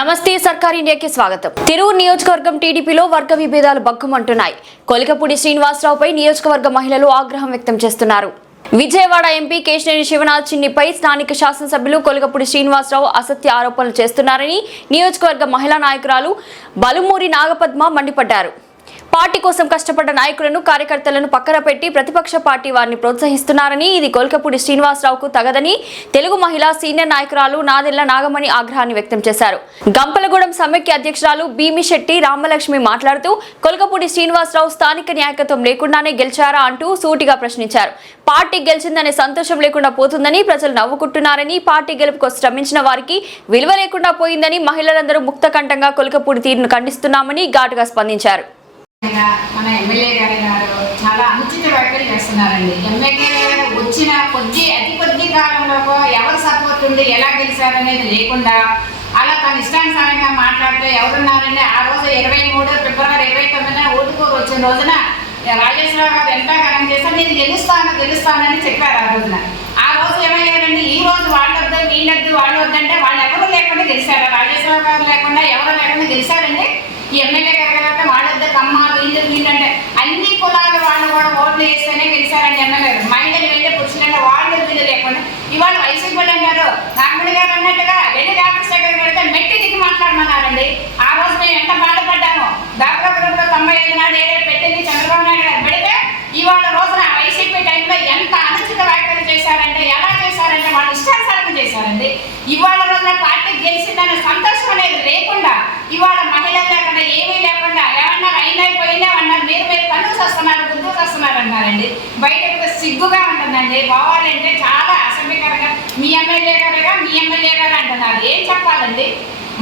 నమస్తే సర్కార్ ఇండియాకి స్వాగతం. తిరువూరు నియోజకవర్గం టీడీపీలో వర్గ విభేదాలు బగ్గుమంటున్నాయి. కొలికపూడి శ్రీనివాసరావుపై నియోజకవర్గ మహిళలు ఆగ్రహం వ్యక్తం చేస్తున్నారు. విజయవాడ ఎంపీ కేశినేని శివనాథ్ చిన్నిపై స్థానిక శాసనసభ్యులు కొలికపూడి శ్రీనివాసరావు అసత్య ఆరోపణలు చేస్తున్నారని నియోజకవర్గ మహిళా నాయకురాలు బలుమూరి నాగపద్మ మండిపడ్డారు. పార్టీ కోసం కష్టపడ్డ నాయకులను కార్యకర్తలను పక్కన పెట్టి ప్రతిపక్ష పార్టీ వారిని ప్రోత్సహిస్తున్నారని, ఇది కొలికపూడి శ్రీనివాసరావుకు తగదని తెలుగు మహిళా సీనియర్ నాయకురాలు నాదెళ్ల నాగమణి ఆగ్రహాన్ని వ్యక్తం చేశారు. గంపలగూడెం సమైక్య అధ్యక్షురాలు భీమిశెట్టి రామలక్ష్మి మాట్లాడుతూ కొలికపూడి శ్రీనివాసరావు స్థానిక నాయకత్వం లేకుండానే గెలిచారా అంటూ సూటిగా ప్రశ్నించారు. పార్టీ గెలిచిందనే సంతోషం లేకుండా పోతుందని, ప్రజలు నవ్వుకుంటున్నారని, పార్టీ గెలుపుకు శ్రమించిన వారికి విలువ లేకుండా పోయిందని, మహిళలందరూ ముక్తకంఠంగా కొలికపూడి తీరును ఖండిస్తున్నామని ఘాటుగా స్పందించారు. మన ఎమ్మెల్యే గారు చాలా అనుచిత వ్యాఖ్యలు చేస్తున్నారండి. ఎమ్మెల్యే గారు వచ్చిన అతి కొద్ది కాలంలో ఎవరు సపోర్ట్ ఉంది, ఎలా గెలిచారనేది లేకుండా అలా తన ఇష్టానుసారంగా మాట్లాడితే ఎవరున్నారండి. ఆ రోజు 23 ఫిబ్రవరి 29 ఓటుకూరు వచ్చిన రోజున రాజేశ్వరరావు గారు ఎంత ఘనం చేస్తే నేను గెలుస్తానని చెప్పారు. ఆ రోజు ఏమయ్యారండి, ఈ రోజు వాళ్ళొద్దు వీళ్ళొద్దు వాళ్ళు వద్దంటే వాళ్ళు ఎవరు లేకుండా గెలిచారు. రాజేశ్వరరావు గారు లేకుండా ఎవరు లేకుండా గెలిచారండి. ఈ ఎమ్మెల్యే గారు కదా వాళ్ళొద్దు కమ్మ వీళ్ళంటే అన్ని కులాలు వాళ్ళు కూడా ఓట్లు వేస్తేనే గెలిచారండి ఎమ్మెల్యే గారు. మహిళలు వెళ్ళే పురుషులంటే వాళ్ళు వీళ్ళు లేకుండా ఇవాళ వైసీపీ అన్నారు. నాగమణి గారు అన్నట్టుగా వెళ్ళి ఆఫీస్ దగ్గర పెడితే మెట్టి దిగి మాట్లాడమన్నారండి. ఆ రోజు మేము ఎంత బాధపడ్డాము. డాక్టర్ 95 నాడు పెట్టింది చంద్రబాబు నాయుడు గారు పెడితే ఇవాళ రోజున వైసీపీ టైంలో ఎంత అనుచిత వ్యాఖ్యలు చేశారంటే, ఎలా చేశారంటే వాళ్ళు ఇష్టానుసారం చేశారండి. ఇవాళ రోజున పార్టీ గెలిచిందన్న సంతోషం అనేది లేకుండా ఇవాళ మహిళలు లేకుండా ఏమీ లేకుండా ఏమన్నారు అయిపోయిందేమన్నారు, మీరు పనులు వస్తున్నారు గుర్తుకు వస్తున్నారు అన్నారండి. బయటకు సిగ్గుగా ఉంటుందండి. పోవాలంటే చాలా అసభ్యకరంగా మీ ఎమ్మెల్యే గారు అంటున్నారు. ఏం చెప్పాలండి,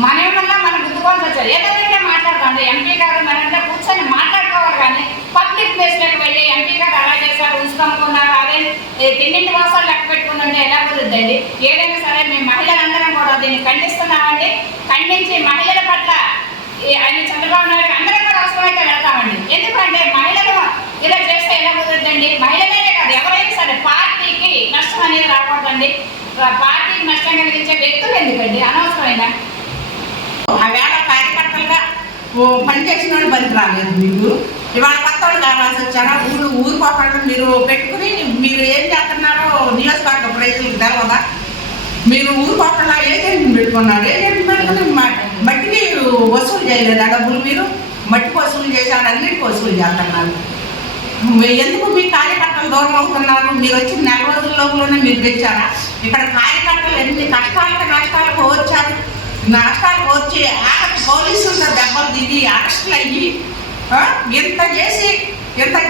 మనమన్నా మన గుర్తుకోవాల్సి వచ్చారు. ఏదైనా మాట్లాడతాండి. ఎంపీ గారు మనంతా కూర్చొని మాట్లాడుకోవాలి కానీ పబ్లిక్ ప్లేస్లోకి వెళ్ళి ఎంపీ గారు అలా చేశారు ఉంచుకొనుకున్నారు అదే తిన్నింటి వాసాలు లెక్క పెట్టుకుని ఎలా కుదురుద్దండి. ఏదైనా సరే మేము మహిళలందరం కూడా దీన్ని ఖండిస్తున్నామండి. ఖండించి మహిళల పట్ల ఆయన చంద్రబాబు నాయుడు అందరం కూడా అవసరమైతే వెళ్తామండి. ఎందుకంటే మహిళలు ఇలా చేస్తే ఎలా కుదురుద్దండి. మహిళలే కాదు ఎవరైనా సరే పార్టీకి నష్టం అనేది రాకూడదండి. పార్టీకి నష్టం కలిగించే వ్యక్తులు ఎందుకండి అనవసరమైన ఆ వేళ కార్యకర్తలుగా పనిచేసిన వాళ్ళు పనికి రాలేదు. మీకు ఇవాళ కొత్త వాళ్ళు కావాల్సి వచ్చారా? ఊరు పోకుండా మీరు పెట్టుకుని మీరు ఏం చేస్తున్నారో నియోజకవర్గ ప్రజలకు తెలవదా? మీరు ఊరు పోకుండా ఏజెంట్ని పెట్టుకున్నారు. ఏజెంట్ని పెట్టుకుని మట్టిని వసూలు చేయలేదు. ఆ డబ్బులు మీరు మట్టి వసూలు చేశారు, అన్నిటికీ వసూలు చేస్తున్నారు. ఎందుకు మీ కార్యకర్తలు దూరం అవుతున్నారు? మీరు వచ్చిన 4 రోజుల లోపలనే మీరు తెచ్చారా? ఇక్కడ కార్యకర్తలు ఎన్ని నష్టాలకు వచ్చారు. నష్టాలకు వచ్చి పోలీసుల దెబ్బలు దిగి అరెస్టులు అయ్యి ఇంత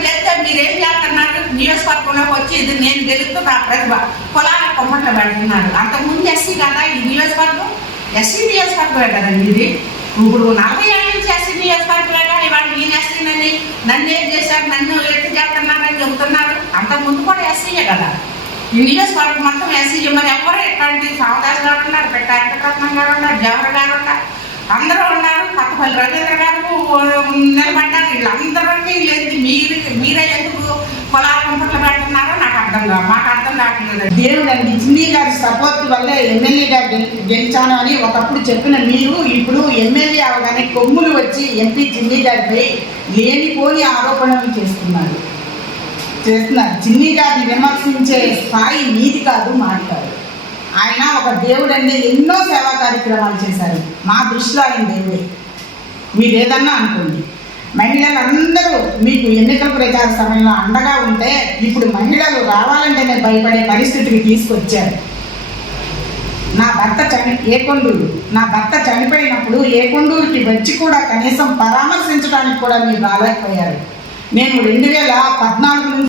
చేస్తే మీరేం చేస్తున్నారు? నియోజకవర్గంలోకి వచ్చి ఇది నేను గెలుస్తూ నా ప్రతిభ పొలాల కొమ్మట్లో పెడుతున్నారు. అంతకుముందు ఎస్సీ కదా ఈ నియోజకవర్గం, ఎస్సీ నియోజకవర్గమే కదండి ఇది. ఇప్పుడు 40 ఏళ్ళ నుంచి ఎస్సీ నియోజకవర్గమే కానీ ఇవాళ నేను ఎస్సీనని నన్ను ఏం చేశారు, నన్ను ఎత్తు చేస్తున్నారని చెబుతున్నారు. అంతకుముందు కూడా ఎస్సీయే కదా ఈ నియోజకవర్గం మొత్తం ఎస్సీ. మరి ఎవరు ఎట్లాంటి సావదాస్ గారు ఉన్నారు, పెట్ట వెంకటరత్నం గారు ఉన్నారు, జవహర్ గారు ఉన్నారు, అందరూ ఉన్నారు. కొత్తపల్లి రవీంద్ర గారు నిలబడ్డారు. వీళ్ళందరికీ లేదు. మీరే ఎందుకు పొలాల కంపట్లు పెడుతున్నారో మాకు అర్థం కావట్లేదు. దేవుడు అండి చిన్ని గారి సపోర్ట్ వల్లే ఎమ్మెల్యేగా గెలిచాను అని ఒకప్పుడు చెప్పిన మీరు ఇప్పుడు ఎమ్మెల్యే అవగానే కొమ్ములు వచ్చి ఎంపీ చిన్ని గారిపై లేనిపోని ఆరోపణలు చేస్తున్నారు. చిన్ని గారిని విమర్శించే స్థాయి మీది కాదు, మాట్లాడు. ఆయన ఒక దేవుడు అండి. ఎన్నో సేవా కార్యక్రమాలు చేశారు. మా దృష్టిలో ఆయన దేవుడే. మీరు ఏదన్నా అనుకోండి. మహిళలందరూ మీకు ఎన్నికల ప్రచార సమయంలో అండగా ఉంటే ఇప్పుడు మహిళలు రావాలంటేనే భయపడే పరిస్థితికి తీసుకొచ్చారు. నా భర్త చనిపోయినప్పుడు ఏకొండూరుకి వచ్చి కూడా కనీసం పరామర్శించడానికి కూడా మీరు రాలేకపోయారు. నేను 2014 నుంచి